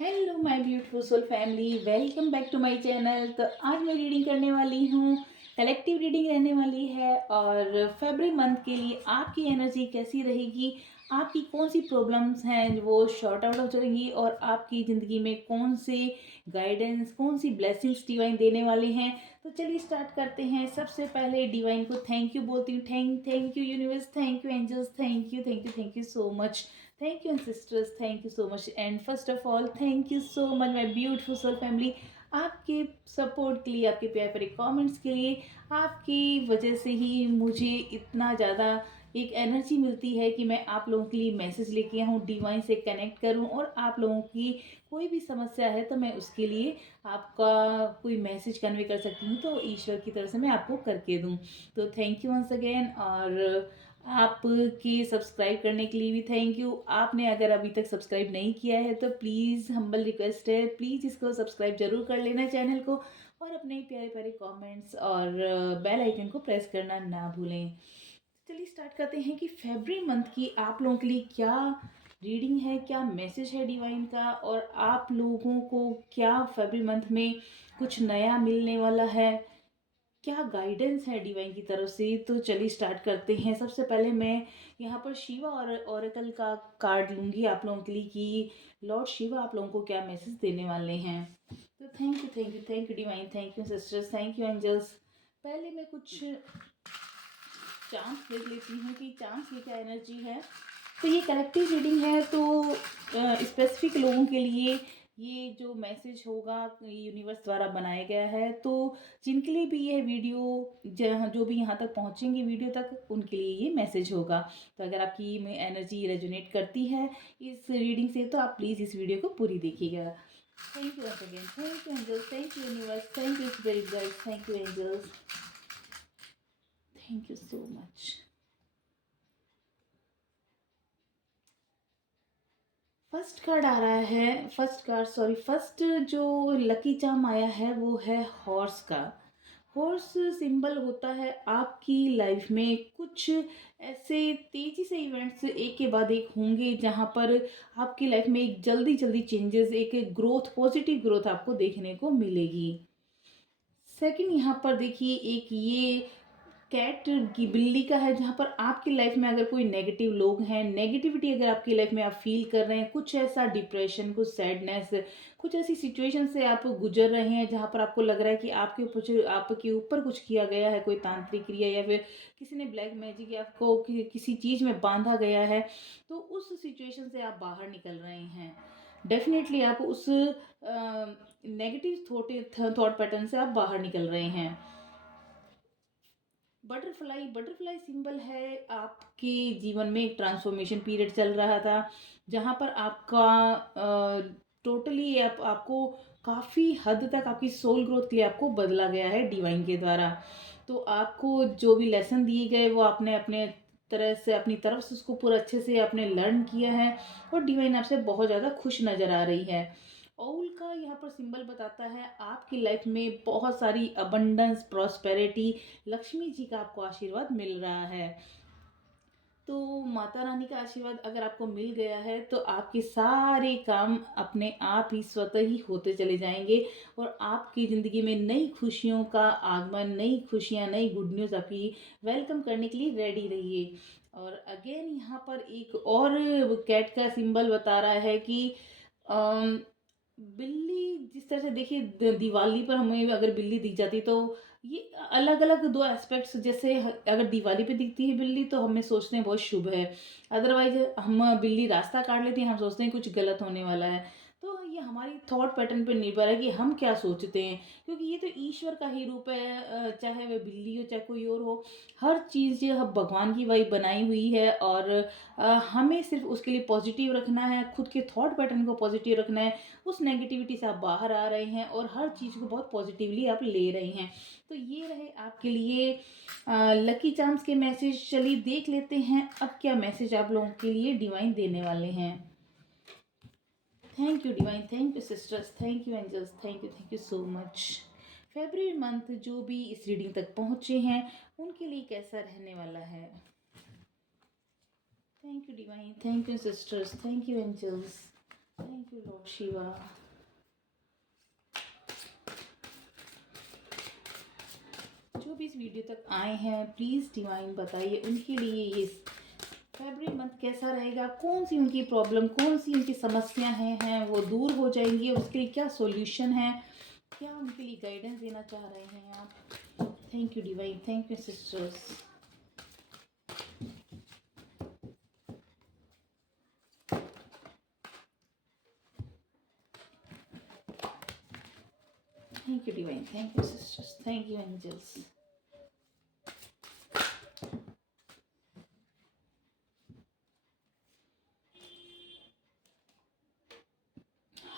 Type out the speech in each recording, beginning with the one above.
Hello my beautiful soul family, welcome back to my channel. तो आज मैं reading करने वाली हूँ, कलेक्टिव रीडिंग रहने वाली है। और फरवरी मंथ के लिए आपकी एनर्जी कैसी रहेगी, आपकी कौन सी प्रॉब्लम्स हैं वो शॉर्ट आउट हो जाएंगी, और आपकी ज़िंदगी में कौन से गाइडेंस, कौन सी ब्लेसिंग्स डिवाइन देने वाले हैं। तो चलिए स्टार्ट करते हैं। सबसे पहले डिवाइन को थैंक यू बोलती हूँ। Thank you universe, thank you angels, thank you so much. Thank you, sisters. Thank you so much. And first of all, thank you so much, my beautiful soul family. आपके support के लिए, आपके प्यारे प्यारे comments के लिए, आपकी वजह से ही मुझे इतना ज़्यादा एक एनर्जी मिलती है कि मैं आप लोगों के लिए मैसेज लेके आऊँ, डिवाइन से कनेक्ट करूँ, और आप लोगों की कोई भी समस्या है तो मैं उसके लिए आपका कोई मैसेज कन्वे कर सकती हूँ, तो ईश्वर की तरफ से मैं आपको करके दूँ। तो थैंक यू वंस अगेन। और आपके सब्सक्राइब करने के लिए भी थैंक यू। आपने अगर अभी तक सब्सक्राइब नहीं किया है तो प्लीज़ हम्बल रिक्वेस्ट है, प्लीज़ इसको सब्सक्राइब जरूर कर लेना चैनल को, और अपने प्यारे प्यारे कमेंट्स और बेल आइकन को प्रेस करना ना भूलें। चलिए स्टार्ट करते हैं कि फरवरी मंथ की आप लोगों के लिए क्या रीडिंग है, क्या मैसेज है डिवाइन का, और आप लोगों को क्या फरवरी मंथ में कुछ नया मिलने वाला है, क्या गाइडेंस है डिवाइन की तरफ से। तो चलिए स्टार्ट करते हैं। सबसे पहले मैं यहाँ पर शिवा और ओरेकल का कार्ड लूँगी आप लोगों के लिए कि लॉर्ड शिवा आप लोगों को क्या मैसेज देने वाले हैं। तो thank you divine, thank you sisters, thank you angels. पहले मैं कुछ चांस देख लेती हूँ कि चांस की क्या एनर्जी है। तो ये कलेक्टिव रीडिंग है, तो स्पेसिफिक लोगों के लिए ये जो मैसेज होगा यूनिवर्स द्वारा बनाया गया है। तो जिनके लिए भी यह वीडियो, जहाँ जो भी यहाँ तक पहुँचेंगे वीडियो तक, उनके लिए ये मैसेज होगा। तो अगर आपकी में एनर्जी रेजोनेट करती है इस रीडिंग से, तो आप प्लीज़ इस वीडियो को पूरी देखिएगा। Thank you once again, thank you angels, thank you universe, thank you spirit guides, thank you angels, thank you so much. First card आ रहा है, फर्स्ट जो लकी चार्म आया है वो है हॉर्स का। हॉर्स सिंबल होता है आपकी लाइफ में कुछ ऐसे तेजी से इवेंट्स एक के बाद एक होंगे, जहाँ पर आपकी लाइफ में एक जल्दी जल्दी चेंजेस, एक ग्रोथ, पॉजिटिव ग्रोथ आपको देखने को मिलेगी। सेकंड यहाँ पर देखिए, एक ये कैट की बिल्ली का है, जहाँ पर आपकी लाइफ में अगर कोई नेगेटिव लोग हैं, नेगेटिविटी अगर आपकी लाइफ में आप फील कर रहे हैं, कुछ ऐसा डिप्रेशन, कुछ सैडनेस, कुछ ऐसी सिचुएशन से आप गुजर रहे हैं जहाँ पर आपको लग रहा है कि आपके ऊपर कुछ किया गया है, कोई तांत्रिक क्रिया, या फिर किसी ने ब्लैक मैजिक या आपको किसी चीज़ में बांधा गया है, तो उस सिचुएशन से आप बाहर निकल रहे हैं। डेफिनेटली आप उस नेगेटिव थॉट पैटर्न से आप बाहर निकल रहे हैं। बटरफ्लाई सिंबल है आपके जीवन में एक ट्रांसफॉर्मेशन पीरियड चल रहा था, जहाँ पर आपका टोटली आपको काफ़ी हद तक आपकी सोल ग्रोथ के लिए आपको बदला गया है डिवाइन के द्वारा। तो आपको जो भी लेसन दिए गए वो आपने अपने तरह से, अपनी तरफ से उसको पूरा अच्छे से आपने लर्न किया है, और डिवाइन आपसे बहुत ज़्यादा खुश नज़र आ रही है। ओल का यहाँ पर सिंबल बताता है आपकी लाइफ में बहुत सारी अबंडेंस, प्रॉस्पेरिटी, लक्ष्मी जी का आपको आशीर्वाद मिल रहा है। तो माता रानी का आशीर्वाद अगर आपको मिल गया है तो आपके सारे काम अपने आप ही स्वतः ही होते चले जाएंगे, और आपकी ज़िंदगी में नई खुशियों का आगमन, नई खुशियाँ, नई गुड न्यूज़ आपकी वेलकम करने के लिए रेडी रहिए। और अगेन यहाँ पर एक और कैट का सिंबल बता रहा है कि बिल्ली जिस तरह से देखिए, दिवाली पर हमें अगर बिल्ली दिख जाती तो ये अलग अलग दो एस्पेक्ट्स, जैसे अगर दिवाली पे दिखती है बिल्ली तो हमें सोचते हैं बहुत शुभ है, अदरवाइज हम बिल्ली रास्ता काट लेती है, हम सोचते हैं कुछ गलत होने वाला है। तो ये हमारी थॉट पैटर्न पर निर्भर है कि हम क्या सोचते हैं, क्योंकि ये तो ईश्वर का ही रूप है, चाहे वह बिल्ली हो चाहे कोई और हो, हर चीज़ जो है भगवान की वही बनाई हुई है। और हमें सिर्फ उसके लिए पॉजिटिव रखना है, खुद के थॉट पैटर्न को पॉजिटिव रखना है, उस नेगेटिविटी से आप बाहर आ रहे हैं और हर चीज़ को बहुत पॉजिटिवली आप ले रहे हैं। तो ये रहे आपके लिए लकी चार्म्स के मैसेज। चलिए देख लेते हैं अब क्या मैसेज आप लोगों के लिए डिवाइन देने वाले हैं। Thank you divine, thank you sisters, thank you angels, thank you so much. February month जो भी इस रीडिंग तक पहुंचे हैं उनके लिए कैसा रहने वाला है। Thank you divine, thank you sisters, thank you angels, thank you lord Shiva. जो भी इस वीडियो तक आए हैं प्लीज़ डिवाइन बताइए उनके लिए ये फरवरी मंथ कैसा रहेगा, कौन सी उनकी प्रॉब्लम, कौन सी उनकी समस्या हैं वो दूर हो जाएंगी, उसके लिए क्या सॉल्यूशन है, क्या उनके लिए गाइडेंस देना चाह रहे हैं आप। Thank you divine, thank you sisters. Thank you divine, thank you sisters, thank you angels.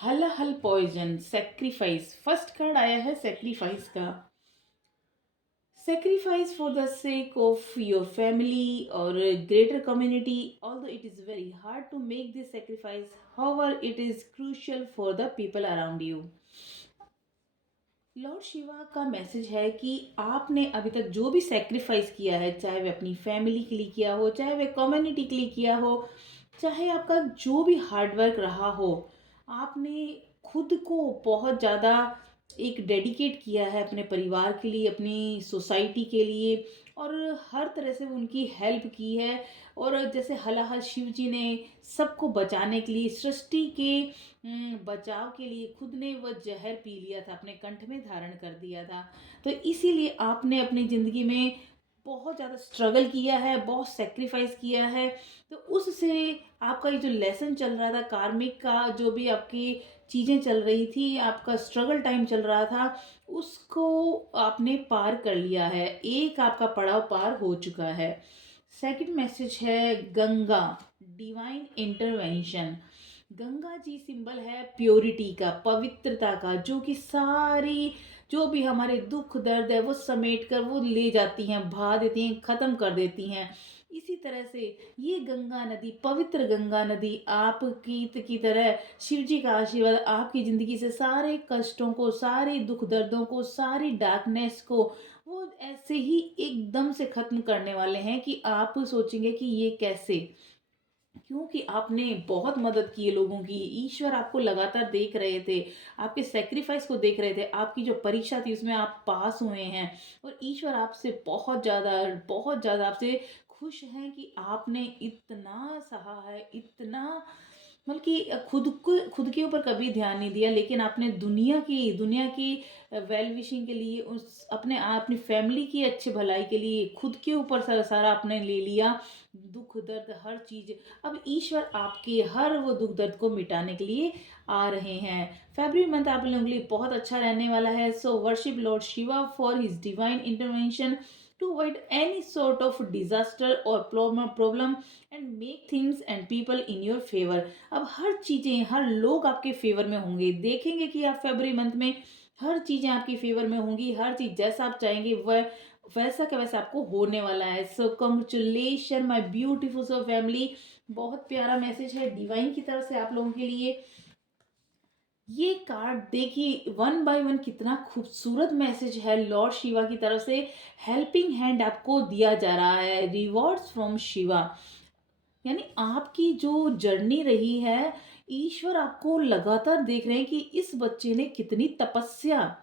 हल हल पॉइजन सेक्रीफाइस, फर्स्ट कार्ड आया है सेक्रीफाइस का। Sacrifice for the sake of your family or a greater community. Although it is very hard to make this sacrifice, however, it is crucial for the people around you. Lord Shiva का message है कि आपने अभी तक जो भी sacrifice किया है, चाहे वह अपनी फैमिली के लिए किया हो, चाहे वह कम्युनिटी के लिए किया हो, चाहे आपका जो भी हार्डवर्क रहा हो, आपने खुद को बहुत ज़्यादा एक डेडिकेट किया है अपने परिवार के लिए, अपनी सोसाइटी के लिए, और हर तरह से उनकी हेल्प की है। और जैसे हलाहल शिव जी ने सबको बचाने के लिए, सृष्टि के बचाव के लिए खुद ने वह जहर पी लिया था, अपने कंठ में धारण कर दिया था। तो इसीलिए आपने अपनी ज़िंदगी में बहुत ज़्यादा स्ट्रगल किया है, बहुत सेक्रीफाइस किया है। तो उससे आपका ये जो लेसन चल रहा था कार्मिक का, जो भी आपकी चीज़ें चल रही थी, आपका स्ट्रगल टाइम चल रहा था, उसको आपने पार कर लिया है। एक आपका पड़ाव पार हो चुका है। सेकंड मैसेज है Ganga, divine intervention. Ganga ji symbol है प्योरिटी का, पवित्रता का, जो कि सारी जो भी हमारे दुख दर्द है वो समेट कर वो ले जाती हैं, बहा देती हैं, ख़त्म कर देती हैं। इसी तरह से ये गंगा नदी, पवित्र गंगा नदी आपकी की तरह शिव जी का आशीर्वाद आपकी ज़िंदगी से सारे कष्टों को, सारे दुख दर्दों को, सारी डार्कनेस को वो ऐसे ही एकदम से ख़त्म करने वाले हैं कि आप सोचेंगे कि ये कैसे, क्योंकि आपने बहुत मदद की है लोगों की। ईश्वर आपको लगातार देख रहे थे, आपके सेक्रीफाइस को देख रहे थे, आपकी जो परीक्षा थी उसमें आप पास हुए हैं, और ईश्वर आपसे बहुत ज़्यादा आपसे खुश हैं कि आपने इतना सहा है, इतना बल्कि खुद के ऊपर कभी ध्यान नहीं दिया, लेकिन आपने दुनिया की वेल विशिंग के लिए, उस अपनी फैमिली की अच्छी भलाई के लिए खुद के ऊपर सारा आपने ले लिया, दुख दर्द हर चीज़। अब ईश्वर आपके हर वो दुख दर्द को मिटाने के लिए आ रहे हैं। फरवरी मंथ आप लोगों के लिए बहुत अच्छा रहने वाला है। So worship lord Shiva for his divine intervention to avoid any sort of disaster or problem and make things and people in your favor। अब हर चीज़ें, हर लोग आपके फेवर में होंगे। देखेंगे कि आप फरवरी मंथ में हर चीज़ें आपके फेवर में होंगी, हर चीज़ जैसा आप चाहेंगे वह वैसा का वैसा आपको होने वाला है। So congratulation my beautiful so family. बहुत प्यारा मैसेज है डिवाइन की तरफ से आप लोगों के लिए। ये कार्ड देखिए वन बाय वन कितना खूबसूरत मैसेज है लॉर्ड शिवा की तरफ से। हेल्पिंग हैंड आपको दिया जा रहा है, रिवॉर्ड्स फ्रॉम शिवा। यानी आपकी जो जर्नी रही है, ईश्वर आपको लगातार देख रहे हैं कि इस बच्चे ने कितनी तपस्या,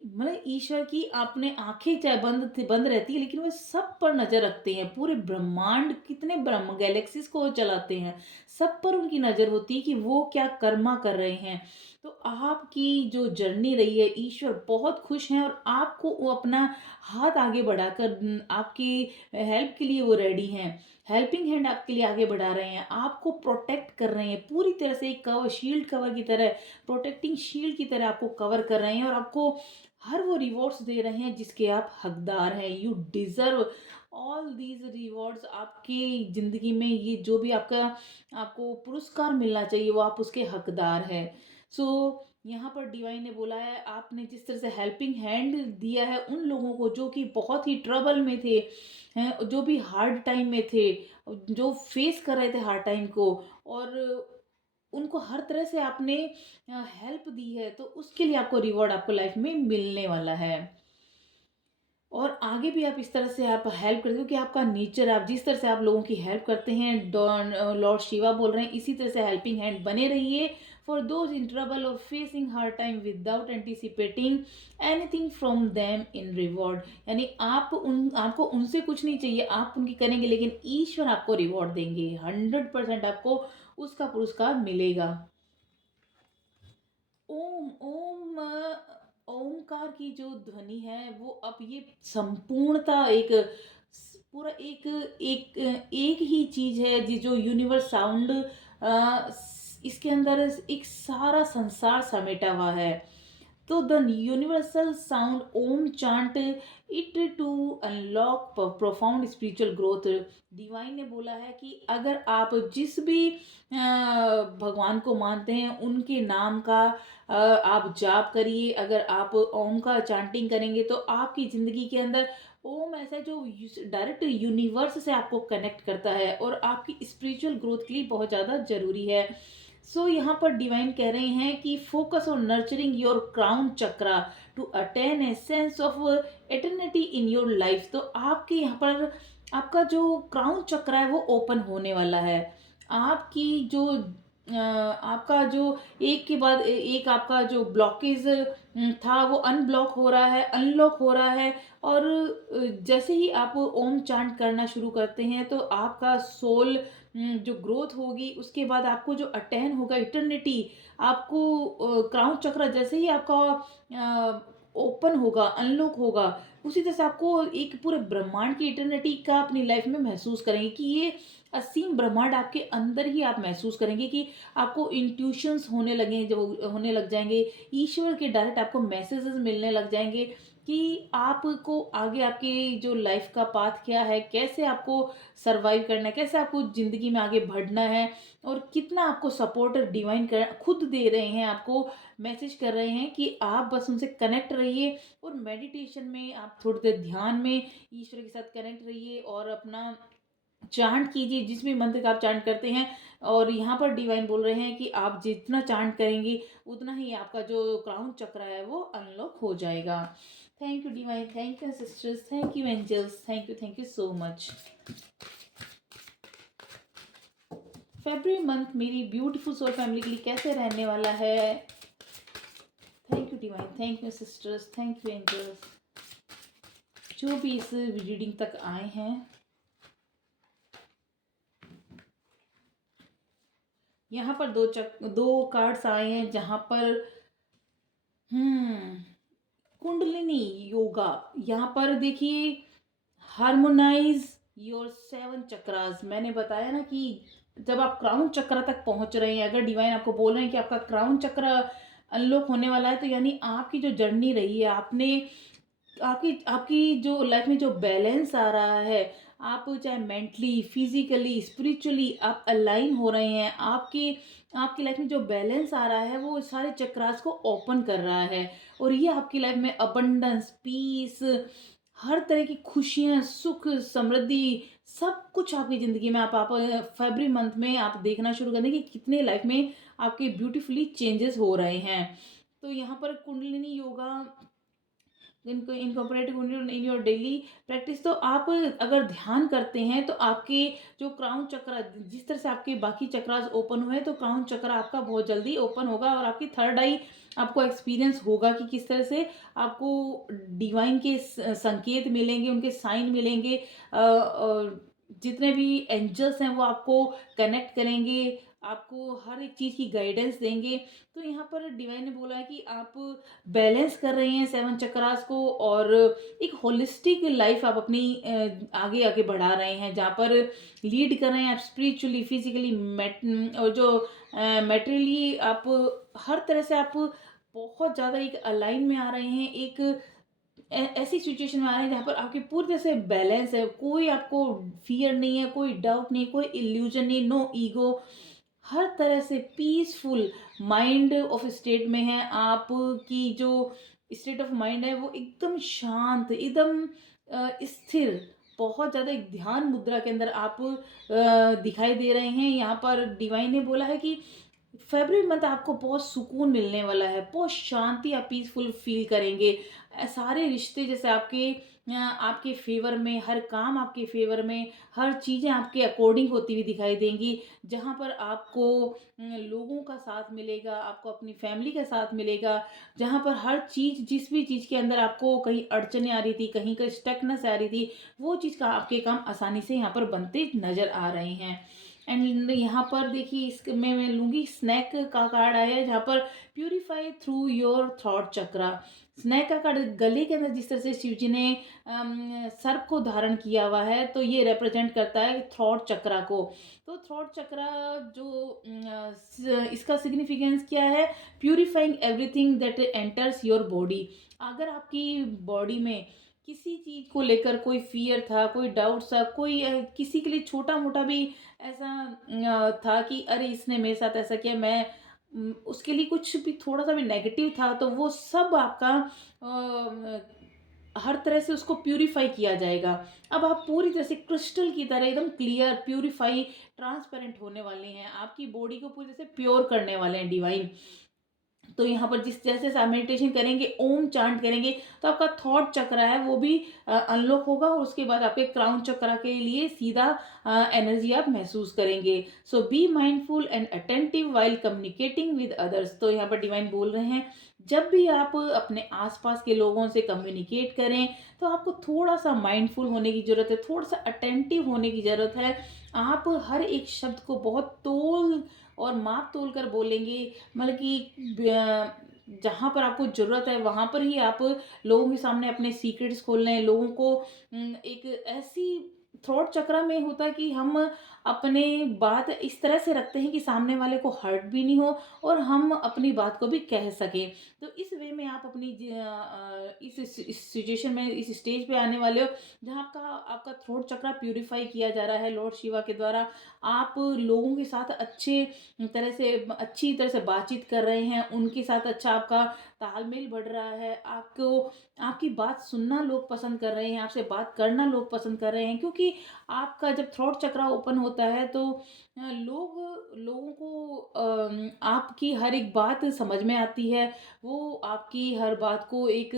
मतलब ईश्वर की आपने आंखें चाहे बंद रहती है, लेकिन वो सब पर नजर रखते हैं। पूरे ब्रह्मांड, कितने ब्रह्म गैलेक्सीज को वो चलाते हैं, सब पर उनकी नजर होती है कि वो क्या कर्मा कर रहे हैं। तो आपकी जो जर्नी रही है, ईश्वर बहुत खुश हैं, और आपको वो अपना हाथ आगे बढ़ाकर आपकी हेल्प के लिए वो रेडी हैं। हेल्पिंग हैंड आपके लिए आगे बढ़ा रहे हैं, आपको प्रोटेक्ट कर रहे हैं पूरी तरह से, एक कवर, शील्ड कवर की तरह, प्रोटेक्टिंग शील्ड की तरह आपको कवर कर रहे हैं, और आपको हर वो रिवॉर्ड्स दे रहे हैं जिसके आप हकदार हैं। You deserve all these rewards. आपकी ज़िंदगी में ये जो भी आपको पुरस्कार मिलना चाहिए वो आप उसके हकदार हैं। सो यहाँ पर डिवाइन ने बोला है, आपने जिस तरह से हेल्पिंग हैंड दिया है उन लोगों को जो कि बहुत ही ट्रबल में थे, हैं जो भी हार्ड टाइम में थे, जो फेस कर रहे थे हार्ड टाइम को, और उनको हर तरह से आपने हेल्प दी है, तो उसके लिए आपको रिवॉर्ड आपको लाइफ में मिलने वाला है। और आगे भी आप इस तरह से आप हेल्प करते हो कि आपका नेचर, आप जिस तरह से आप लोगों की हेल्प करते हैं, लॉर्ड शिवा बोल रहे हैं इसी तरह से हेल्पिंग हैंड बने रहिए फॉर दोज इन ट्रबल और facing hard time without anticipating anything from them in reward. यानी आपको उनसे कुछ नहीं चाहिए, आप उनकी करेंगे लेकिन ईश्वर आपको रिवॉर्ड देंगे, 100% आपको उसका पुरस्कार मिलेगा। ओम ओम ओमकार की जो ध्वनि है वो अब ये संपूर्णता एक पूरा एक एक एक ही चीज है जो यूनिवर्स साउंड, इसके अंदर एक सारा संसार समेटा हुआ है। तो the universal sound Om chant it to unlock profound spiritual growth. Divine ने बोला है कि अगर आप जिस भी भगवान को मानते हैं उनके नाम का आप जाप करिए, अगर आप ओम का चांटिंग करेंगे तो आपकी ज़िंदगी के अंदर ओम ऐसा जो डायरेक्ट यूनिवर्स से आपको कनेक्ट करता है और आपकी स्पिरिचुअल ग्रोथ के लिए बहुत ज़्यादा ज़रूरी है। यहाँ पर डिवाइन कह रहे हैं कि focus on nurturing your crown chakra to attain a sense of eternity in your life. तो आपके यहाँ पर आपका जो क्राउन चक्रा है वो ओपन होने वाला है। आपकी जो आपका जो एक के बाद एक आपका जो ब्लॉकेज था वो अनब्लॉक हो रहा है, अनलॉक हो रहा है। और जैसे ही आप ओम चांट करना शुरू करते हैं तो आपका सोल जो ग्रोथ होगी, उसके बाद आपको जो अटेन होगा इटर्निटी, आपको क्राउन चक्र जैसे ही आपका ओपन होगा, अनलॉक होगा, उसी तरह से आपको एक पूरे ब्रह्मांड की इटर्निटी का अपनी लाइफ में महसूस करेंगे कि ये असीम ब्रह्मांड आपके अंदर ही आप महसूस करेंगे कि आपको इंट्यूशंस होने लगे, जो होने लग जाएंगे, ईश्वर के डायरेक्ट आपको मैसेजेस मिलने लग जाएंगे कि आपको आगे आपकी जो लाइफ का पाथ क्या है, कैसे आपको सरवाइव करना है, कैसे आपको ज़िंदगी में आगे बढ़ना है, और कितना आपको सपोर्ट डिवाइन कर खुद दे रहे हैं, आपको मैसेज कर रहे हैं कि आप बस उनसे कनेक्ट रहिए और मेडिटेशन में आप थोड़ी देर ध्यान में ईश्वर के साथ कनेक्ट रहिए और अपना चांट कीजिए जिस भी मंत्र का आप चांट करते हैं। और यहाँ पर डिवाइन बोल रहे हैं कि आप जितना चांट करेंगे उतना ही आपका जो क्राउन चक्र है वो अनलॉक हो जाएगा। Thank you divine, thank you sisters, thank you angels, thank you so much. February month मेरी ब्यूटीफुल सोल फैमिली के लिए कैसे रहने वाला है? Thank you divine, thank you sisters, thank you angels, जो भी इस रीडिंग तक आए हैं। यहाँ पर दो कार्ड्स आए हैं जहाँ पर कुंडलिनी योगा। यहाँ पर देखिए, हार्मोनाइज योर 7 चक्रास। मैंने बताया ना कि जब आप क्राउन चक्र तक पहुंच रहे हैं, अगर डिवाइन आपको बोल रहे हैं कि आपका क्राउन चक्र अनलॉक होने वाला है, तो यानी आपकी जो जर्नी रही है, आपने आपकी आपकी जो लाइफ में जो बैलेंस आ रहा है, आप चाहे मेंटली, फिजिकली, स्पिरिचुअली आप अलाइन हो रहे हैं, आपकी आपकी लाइफ में जो बैलेंस आ रहा है वो सारे चक्रास को ओपन कर रहा है। और ये आपकी लाइफ में अबंडेंस, पीस, हर तरह की खुशियाँ, सुख, समृद्धि, सब कुछ आपकी ज़िंदगी में आप फरवरी मंथ में आप देखना शुरू कर दें कि कितने लाइफ में आपके ब्यूटीफुली चेंजेस हो रहे हैं। तो यहाँ पर कुंडलिनी योगा इनको incorporate in your daily practice. तो आप अगर ध्यान करते हैं तो आपके जो क्राउन चक्र, जिस तरह से आपके बाकी चक्रास ओपन हुए तो क्राउन चक्र आपका बहुत जल्दी ओपन होगा और आपकी थर्ड आई आपको एक्सपीरियंस होगा कि किस तरह से आपको डिवाइन के संकेत मिलेंगे, उनके साइन मिलेंगे, जितने भी एंजल्स हैं वो आपको कनेक्ट करेंगे, आपको हर एक चीज़ की गाइडेंस देंगे। तो यहाँ पर डिवाइन ने बोला है कि आप बैलेंस कर रहे हैं 7 चक्रास को और एक होलिस्टिक लाइफ आप अपनी आगे आगे बढ़ा रहे हैं, जहाँ पर लीड कर रहे हैं आप स्पिरिचुअली, फिजिकली, और जो मेटेरियली आप हर तरह से आप बहुत ज़्यादा एक अलाइन में आ रहे हैं, एक ऐसी सिचुएशन में आ रहे हैं जहाँ पर आपकी पूरी तरह से बैलेंस है, कोई आपको फियर नहीं है, कोई डाउट नहीं, कोई इल्यूजन नहीं, नो ईगो, हर तरह से पीसफुल माइंड ऑफ स्टेट में है। आपकी जो स्टेट ऑफ माइंड है वो एकदम शांत, एकदम स्थिर, बहुत ज़्यादा एक ध्यान मुद्रा के अंदर आप दिखाई दे रहे हैं। यहाँ पर डिवाइन ने बोला है कि फ़रवरी मंथ आपको बहुत सुकून मिलने वाला है, बहुत शांति आप पीसफुल फ़ील करेंगे। सारे रिश्ते जैसे आपके फ़ेवर में, हर काम आपके फ़ेवर में, हर चीज़ें आपके अकॉर्डिंग होती हुई दिखाई देंगी। जहाँ पर आपको लोगों का साथ मिलेगा, आपको अपनी फ़ैमिली का साथ मिलेगा, जहाँ पर हर चीज़ जिस भी चीज़ के अंदर आपको कहीं अड़चनें आ रही थी, कहीं का स्टकनेस आ रही थी, वो चीज़ का आपके काम आसानी से यहाँ पर बनते नज़र आ रहे हैं। एंड यहाँ पर देखिए इसमें मैं लूँगी स्नैक का कार्ड आया है, जहाँ पर purify through your thought chakra. Snake का कार्ड गले के अंदर जिस तरह से शिव जी ने सर्प को धारण किया हुआ है, तो ये रिप्रेजेंट करता है थॉट चक्रा को। तो थॉट चक्रा जो इसका सिग्निफिकेंस क्या है? Purifying everything that enters your body. अगर आपकी बॉडी में किसी चीज़ को लेकर कोई फ़ियर था, कोई डाउट था, कोई किसी के लिए छोटा-मोटा भी ऐसा था कि अरे इसने मेरे साथ ऐसा किया, मैं उसके लिए कुछ भी थोड़ा-सा भी नेगेटिव था, तो वो सब आपका हर तरह से उसको प्यूरिफ़ाई किया जाएगा। अब आप पूरी तरह से क्रिस्टल की तरह एकदम क्लियर, प्यूरिफ़ाई, ट्रांसपेरेंट होने वाले हैं। आपकी बॉडी को पूरी तरह से प्योर करने वाले हैं डिवाइन। तो यहाँ पर जिस जैसे आप मेडिटेशन करेंगे, ओम चांट करेंगे, तो आपका थॉट चक्र है वो भी अनलॉक होगा, और उसके बाद आपके क्राउन चक्र के लिए सीधा एनर्जी आप महसूस करेंगे। So be mindful and attentive while communicating with others. तो यहाँ पर डिवाइन बोल रहे हैं, जब भी आप अपने आसपास के लोगों से कम्युनिकेट करें, तो आपको थोड़ा सा माइंडफुल होने की ज़रूरत है, थोड़ा सा अटेंटिव होने की ज़रूरत है। आप हर एक शब्द को बहुत तोल और माप तोल कर बोलेंगे, मतलब कि जहाँ पर आपको ज़रूरत है वहाँ पर ही आप लोगों के सामने अपने सीक्रेट्स खोल रहे हैं, लोगों को एक ऐसी थ्रोट चक्र में होता है कि हम अपने बात इस तरह से रखते हैं कि सामने वाले को हर्ट भी नहीं हो, और हम अपनी बात को भी कह सकें। तो इस वे में आप अपनी इस सिचुएशन में, इस स्टेज पे आने वाले हो, जहाँ आपका आपका थ्रोट चक्र प्यूरिफाई किया जा रहा है लॉर्ड शिवा के द्वारा। आप लोगों के साथ अच्छी तरह से बातचीत कर रहे हैं, उनके साथ अच्छा आपका तालमेल बढ़ रहा है, आपको आपकी बात सुनना लोग पसंद कर रहे हैं, आपसे बात करना लोग पसंद कर रहे हैं, क्योंकि आपका जब थ्रोट चक्र ओपन होता है तो लोगों को आपकी हर एक बात समझ में आती है, वो आपकी हर बात को एक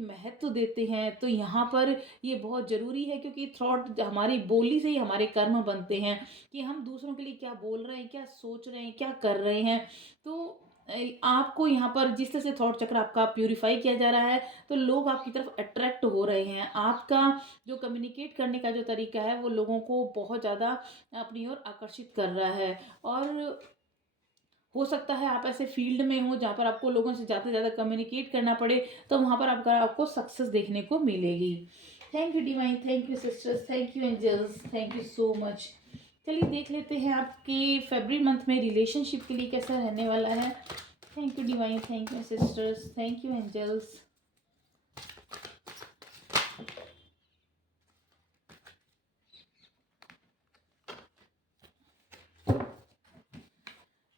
महत्व देते हैं। तो यहाँ पर ये बहुत ज़रूरी है, क्योंकि थॉट हमारी बोली से ही हमारे कर्म बनते हैं, कि हम दूसरों के लिए क्या बोल रहे हैं, क्या सोच रहे हैं, क्या कर रहे हैं। तो आपको यहाँ पर जिस तरह से थॉट चक्र आपका प्यूरिफाई किया जा रहा है, तो लोग आपकी तरफ अट्रैक्ट हो रहे हैं। आपका जो कम्युनिकेट करने का जो तरीका है, वो लोगों को बहुत ज़्यादा अपनी ओर आकर्षित कर रहा है। और हो सकता है आप ऐसे फील्ड में हो जहाँ पर आपको लोगों से ज़्यादा से ज़्यादा कम्युनिकेट करना पड़े, तो वहाँ पर आपको सक्सेस देखने को मिलेगी। Thank you divine, thank you sisters, thank you angels, thank you so much. चलिए देख लेते हैं आपके फरवरी मंथ में रिलेशनशिप के लिए कैसा रहने वाला है। Thank you divine, thank you sisters, thank you angels.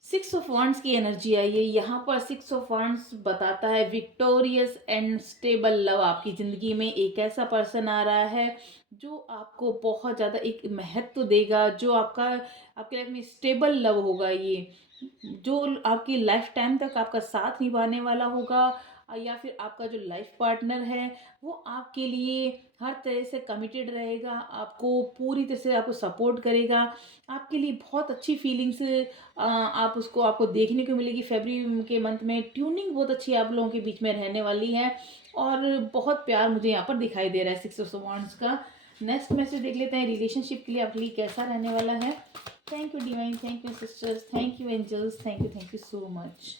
6 of wands की एनर्जी आई है यहाँ पर। 6 ऑफ वांड्स बताता है विक्टोरियस एंड स्टेबल लव। आपकी ज़िंदगी में एक ऐसा पर्सन आ रहा है जो आपको बहुत ज़्यादा एक महत्व देगा, जो आपके लाइफ में स्टेबल लव होगा ये, जो आपकी लाइफ टाइम तक आपका साथ निभाने वाला होगा, या फिर आपका जो लाइफ पार्टनर है वो आपके लिए हर तरह से कमिटेड रहेगा, आपको पूरी तरह से आपको सपोर्ट करेगा, आपके लिए बहुत अच्छी फीलिंग्स आप उसको आपको देखने को मिलेगी। फरवरी के मंथ में ट्यूनिंग बहुत अच्छी आप लोगों के बीच में रहने वाली है, और बहुत प्यार मुझे यहाँ पर दिखाई दे रहा है 6 ऑफ वांड्स का। नेक्स्ट मैसेज देख लेते हैं रिलेशनशिप के लिए आपके लिए कैसा रहने वाला है। Thank you divine, thank you sisters, thank you angels, thank you so much.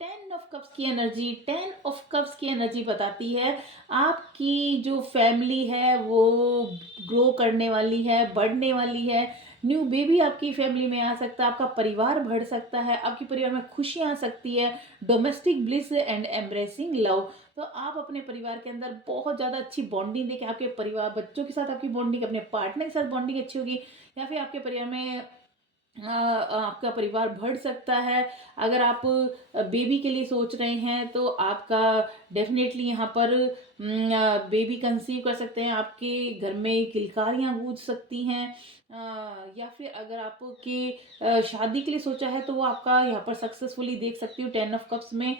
10 of cups की एनर्जी, 10 ऑफ कप्स की एनर्जी बताती है आपकी जो फैमिली है वो ग्रो करने वाली है, बढ़ने वाली है। न्यू बेबी आपकी फैमिली में आ सकता है, आपका परिवार बढ़ सकता है, आपके परिवार में खुशियाँ आ सकती है, domestic bliss and embracing love. तो आप अपने परिवार के अंदर बहुत ज़्यादा अच्छी बॉन्डिंग देखें, आपके परिवार बच्चों के साथ आपकी बॉन्डिंग, अपने पार्टनर के साथ बॉन्डिंग अच्छी होगी, या फिर आपके परिवार में आपका परिवार बढ़ सकता है। अगर आप बेबी के लिए सोच रहे हैं तो आपका डेफ़िनेटली यहाँ पर बेबी कंसीव कर सकते हैं, आपके घर में किलकारियाँ गूँज सकती हैं। या फिर अगर आपके शादी के लिए सोचा है तो वो आपका यहाँ पर सक्सेसफुली देख सकती हूँ 10 ऑफ कप्स में।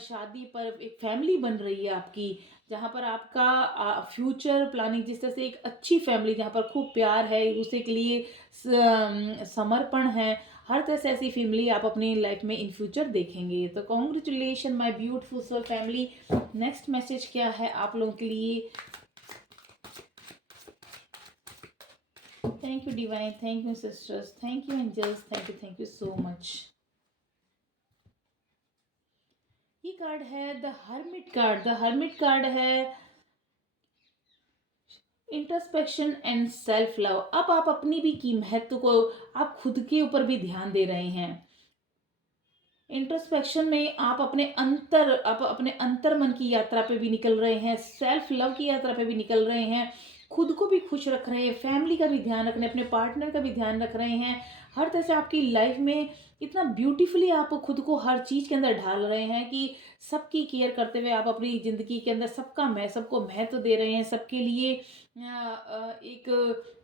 शादी पर एक फैमिली बन रही है आपकी, जहाँ पर आपका फ्यूचर प्लानिंग जिस तरह से एक अच्छी फैमिली जहाँ पर खूब प्यार है, एक-दूसरे के लिए समर्पण है, हर तरह से ऐसी फैमिली आप अपनी लाइफ में इन फ्यूचर देखेंगे। तो congratulation my beautiful soul family. Next message क्या है आप लोगों के लिए? Thank you divine, thank you sisters, thank you angels, thank you so much. ये कार्ड है the hermit card. The hermit card है इंट्रोस्पेक्शन एंड सेल्फ लव। अब आप अपनी भी की महत्व को, आप खुद के ऊपर भी ध्यान दे रहे हैं। इंट्रोस्पेक्शन में आप अपने अंतर मन की यात्रा पे भी निकल रहे हैं, सेल्फ लव की यात्रा पे भी निकल रहे हैं, खुद को भी खुश रख रहे हैं, फैमिली का भी ध्यान रख रहे हैं, अपने पार्टनर का भी ध्यान रख रहे हैं। हर तरह से आपकी लाइफ में इतना ब्यूटीफुली आप खुद को हर चीज़ के अंदर ढाल रहे हैं कि सबकी केयर करते हुए आप अपनी ज़िंदगी के अंदर सबको महत्व दे रहे हैं, सबके लिए एक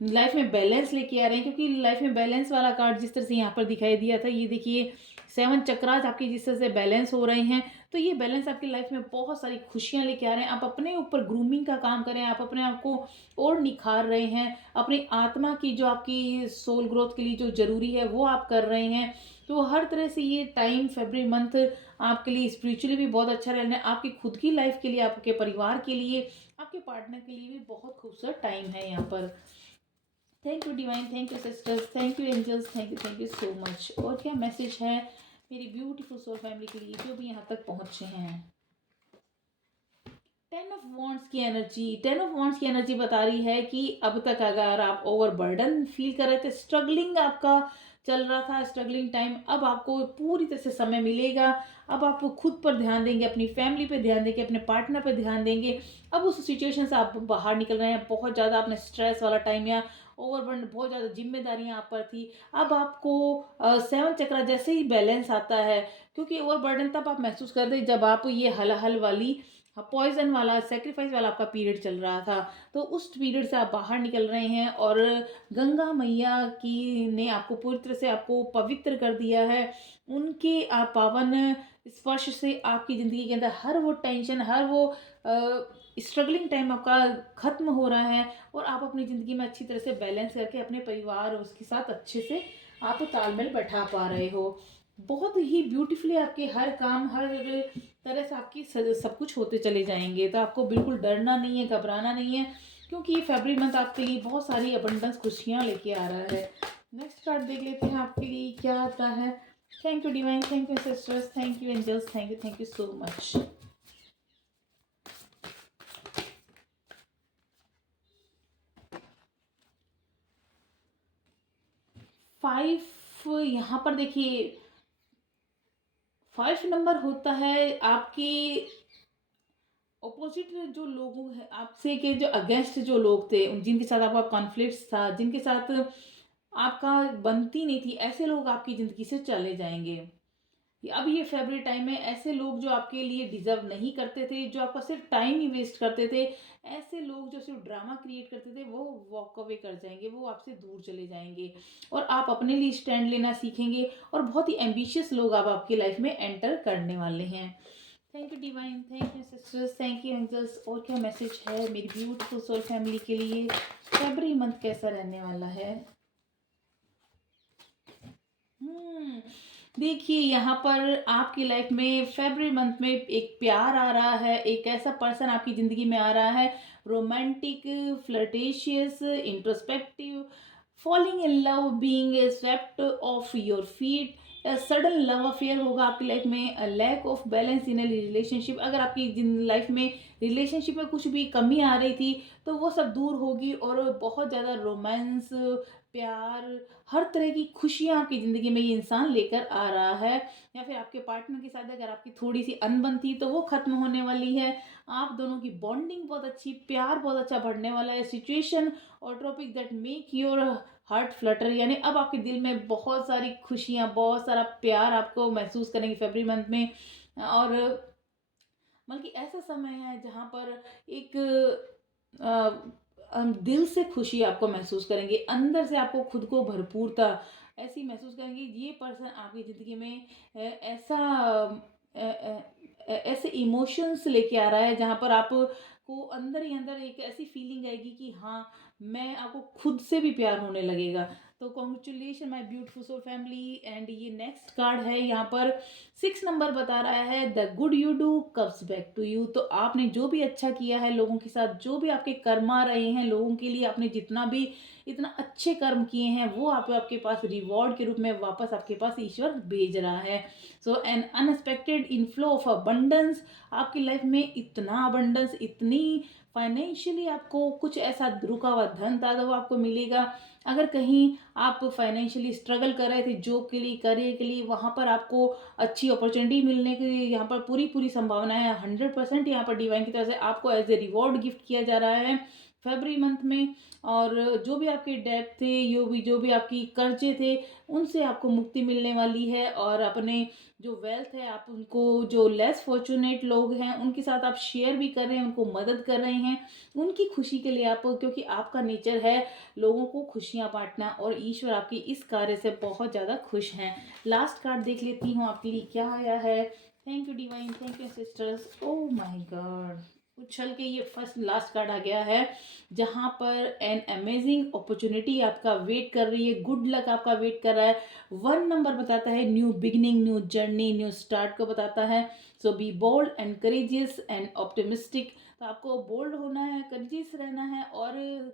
लाइफ में बैलेंस लेके आ रहे हैं। क्योंकि लाइफ में बैलेंस वाला कार्ड जिस तरह से यहाँ पर दिखाई दिया था, ये देखिए 7 चक्रास आपकी जिस तरह से बैलेंस हो रहे हैं, तो ये बैलेंस आपकी लाइफ में बहुत सारी खुशियाँ लेके आ रहे हैं। आप अपने ऊपर ग्रूमिंग का काम करें, आप अपने आप को और निखार रहे हैं, अपनी आत्मा की जो आपकी सोल ग्रोथ के लिए जो ज़रूरी है वो आप कर रहे हैं। तो हर तरह से ये टाइम फ़रवरी मंथ आपके लिए स्पिरिचुअली भी बहुत अच्छा रहना है, आपकी खुद की लाइफ के लिए, आपके परिवार के लिए, आपके पार्टनर के लिए भी बहुत खूबसूरत टाइम है यहाँ पर। Thank you divine, thank you sisters, thank you angels, thank you so much. और क्या मैसेज है मेरी ब्यूटीफुल सोल फैमिली के लिए जो भी यहाँ तक पहुँचे हैं? 10 ऑफ वॉन्ड्स की एनर्जी बता रही है कि अब तक अगर आप ओवरबर्डन फील कर रहे थे, स्ट्रगलिंग आपका चल रहा था, स्ट्रगलिंग टाइम, अब आपको पूरी तरह से समय मिलेगा। अब आप खुद पर ध्यान देंगे, अपनी फैमिली पे ध्यान देंगे, अपने पार्टनर पे ध्यान देंगे। अब उस सिचुएशन से आप बाहर निकल रहे हैं। बहुत ज़्यादा आपने स्ट्रेस वाला टाइम या ओवरबर्डन, बहुत ज़्यादा जिम्मेदारियां आप पर थी। अब आपको 7 चक्रा जैसे ही बैलेंस आता है, क्योंकि ओवरबर्डन तब आप महसूस करते हैं जब आप ये हलाहल वाली, हाँ, पॉइज़न वाला, सैक्रिफाइस वाला आपका पीरियड चल रहा था। तो उस पीरियड से आप बाहर निकल रहे हैं और गंगा मैया की ने आपको पूरी तरह से आपको पवित्र कर दिया है। उनके पावन स्पर्श से आपकी ज़िंदगी के अंदर हर वो टेंशन, हर वो स्ट्रगलिंग टाइम आपका ख़त्म हो रहा है और आप अपनी ज़िंदगी में अच्छी तरह से बैलेंस करके अपने परिवार और उसके साथ अच्छे से आप तालमेल बैठा पा रहे हो। बहुत ही ब्यूटीफुली आपके हर काम, हर तरह से आपकी सब कुछ होते चले जाएंगे। तो आपको बिल्कुल डरना नहीं है, घबराना नहीं है, क्योंकि ये फरवरी मंथ आपके लिए बहुत सारी अबंडेंस खुशियाँ लेके आ रहा है। नेक्स्ट कार्ड देख लेते हैं आपके लिए क्या आता है। Thank you divine, thank you sisters, thank you angels, thank you so much. 5 यहाँ पर देखिए, 5 नंबर होता है आपकी ऑपोजिट जो लोगों है आपसे के, जो अगेंस्ट जो लोग थे, जिनके साथ आपका कॉन्फ्लिक्ट था, जिनके साथ आपका बनती नहीं थी, ऐसे लोग आपकी ज़िंदगी से चले जाएंगे। अब ये फेवरेट टाइम है, ऐसे लोग जो आपके लिए डिजर्व नहीं करते थे, जो आपका सिर्फ टाइम ही वेस्ट करते थे, ऐसे लोग जो सिर्फ ड्रामा क्रिएट करते थे, वो वॉक अवे कर जाएंगे, वो आपसे दूर चले जाएंगे और आप अपने लिए स्टैंड लेना सीखेंगे और बहुत ही एम्बिशियस लोग अब आपकी लाइफ में एंटर करने वाले हैं। Thank you divine, thank you sisters, thank you angels. और क्या मैसेज है मेरी ब्यूटीफुल सोल फैमिली के लिए? फरवरी मंथ कैसा रहने वाला है? देखिए यहाँ पर आपकी लाइफ में फरवरी मंथ में एक प्यार आ रहा है, एक ऐसा पर्सन आपकी ज़िंदगी में आ रहा है, romantic, flirtatious, introspective, falling in love, being swept off your feet. Sudden love affair होगा आपकी लाइफ में। Lack of balance in relationship, अगर आपकी लाइफ में रिलेशनशिप में कुछ भी कमी आ रही थी तो वो सब दूर होगी और बहुत ज़्यादा रोमांस, प्यार, हर तरह की खुशियाँ आपकी ज़िंदगी में ये इंसान लेकर आ रहा है। या फिर आपके पार्टनर के साथ अगर आपकी थोड़ी सी अनबन थी तो वो ख़त्म होने वाली है। आप दोनों की बॉन्डिंग बहुत अच्छी, प्यार बहुत अच्छा बढ़ने वाला है। सिचुएशन और topic that make your heart Flutter, यानी अब आपके दिल में बहुत सारी खुशियाँ, बहुत सारा प्यार आपको महसूस करेंगे फरवरी मंथ में। और बल्कि ऐसा समय है जहाँ पर एक दिल से खुशी आपको महसूस करेंगे, अंदर से आपको खुद को भरपूरता ऐसी महसूस करेंगे। ये पर्सन आपकी ज़िंदगी में ऐसा ऐसे इमोशंस लेके आ रहा है जहाँ पर आपको अंदर ही अंदर एक ऐसी फीलिंग आएगी कि हाँ, मैं आपको खुद से भी प्यार होने लगेगा। तो congratulation my beautiful soul family. And ये नेक्स्ट कार्ड है, यहाँ पर 6 नंबर बता रहा है the good you do comes back to you. तो आपने जो भी अच्छा किया है लोगों के साथ, जो भी आपके कर्म आ रहे हैं लोगों के लिए, आपने जितना भी इतना अच्छे कर्म किए हैं वो आपके पास रिवॉर्ड के रूप में वापस आपके पास ईश्वर भेज रहा है। So an unexpected inflow of abundance, आपकी लाइफ में इतना अबंडेंस, इतनी फाइनेंशियली आपको कुछ ऐसा रुका हुआ धन था तो वो आपको मिलेगा। अगर कहीं आप फाइनेंशियली स्ट्रगल कर रहे थे जॉब के लिए, करियर के लिए, वहाँ पर आपको अच्छी अपॉर्चुनिटी मिलने की यहाँ पर पूरी पूरी संभावना है। 100% यहाँ पर डिवाइन की तरफ से आपको एज ए रिवॉर्ड गिफ्ट किया जा रहा है फरवरी मंथ में। और जो भी आपके डेट थे, जो भी आपकी कर्जे थे, उनसे आपको मुक्ति मिलने वाली है। और अपने जो वेल्थ है आप उनको, जो लेस फॉर्चुनेट लोग हैं उनके साथ आप शेयर भी कर रहे हैं, उनको मदद कर रहे हैं, उनकी खुशी के लिए आप, क्योंकि आपका नेचर है लोगों को खुशियाँ बांटना और ईश्वर आपके इस कार्य से बहुत ज़्यादा खुश हैं। लास्ट कार्ड देख लेती हूँ आपके लिए क्या आया है। Thank you divine, thank you sisters. Oh my God, उछल के ये फर्स्ट लास्ट कार्ड आ गया है जहाँ पर एन अमेजिंग अपॉर्चुनिटी आपका वेट कर रही है, गुड लक आपका वेट कर रहा है। 1 नंबर बताता है new beginning, new journey, new start को बताता है। So be bold and courageous and optimistic. तो आपको बोल्ड होना है, करेजियस रहना है और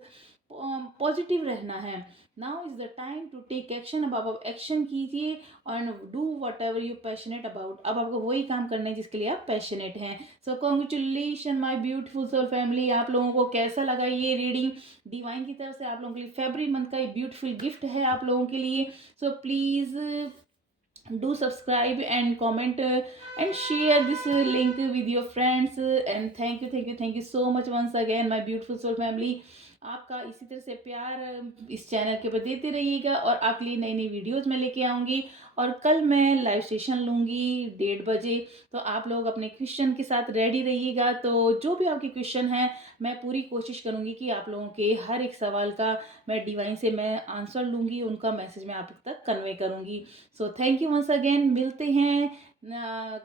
पॉजिटिव रहना है। Now is the time to take action. अब आप एक्शन कीजिए और do whatever you passionate about. अब आपको वही काम करना है जिसके लिए आप पैशनेट हैं। So congratulation my beautiful soul family. आप लोगों को कैसा लगा ये रीडिंग? डिवाइन की तरफ से आप लोगों के लिए फरवरी मंथ का ये ब्यूटीफुल गिफ्ट है आप लोगों के लिए। So please do subscribe and comment and share this link with your friends. And thank you so much once again my beautiful soul family। आपका इसी तरह से प्यार इस चैनल के ऊपर देते रहिएगा और आपके लिए नई नई वीडियोस मैं लेके आऊँगी। और कल मैं लाइव सेशन लूँगी 1:30 बजे, तो आप लोग अपने क्वेश्चन के साथ रेडी रहिएगा। तो जो भी आपके क्वेश्चन हैं मैं पूरी कोशिश करूँगी कि आप लोगों के हर एक सवाल का मैं डिवाइन से मैं आंसर लूँगी, उनका मैसेज मैं आप तक कन्वे करूँगी। So thank you once again, मिलते हैं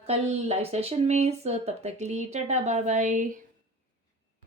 कल लाइव सेशन में। सो तब तक के लिए टाटा बाय बाय।